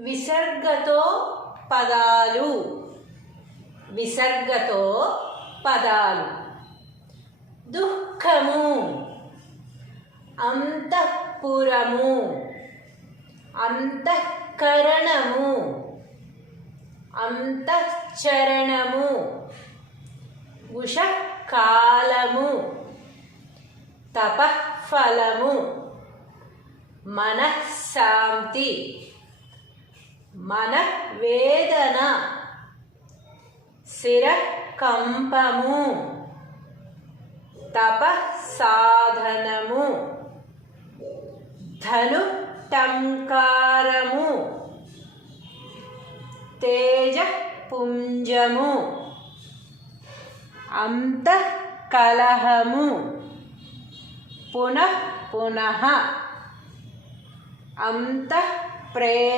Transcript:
విసర్గతో పదాలు. విసర్గతో పదాలు. దుఃఖము, అంతఃపురము, అంతఃకరణము, అంతఃచరణము, ఉషకాలము, తపఃఫలము, మనఃశాంతి, మనవేదన, శిరకంపము, తపసాధనము, ధనుటంకారము, తేజపుంజము, అంతఃకలహము, పునః పునః, అంతఃప్రేరణ.